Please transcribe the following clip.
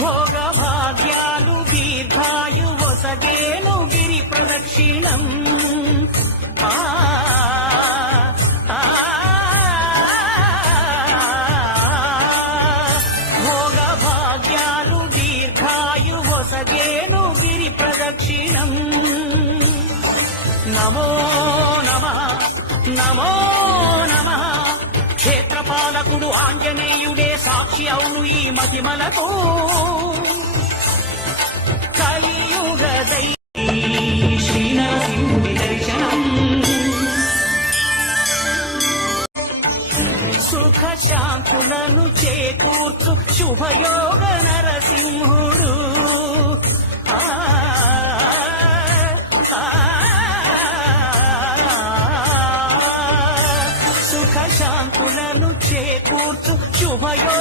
భోగ భాగ్యాలు దీర్ఘాయు వసగేను గిరి ప్రదక్షిణం భోగ భాగ్యాలు దీర్ఘాయు వసగేను గిరి ప్రదక్షిణం నమో నమః నమో నమః క్షేత్రపాలకుడు ఆంజనేయుడే సాక్షి అవును ఈ మహిమలకు కలియుగ శ్రీనరసింహుని దర్శనం సుఖ శాంతులను చేకూర్చు శుభయోగ నరసింహుడు శాంతులను చేకూర్చు శుభయో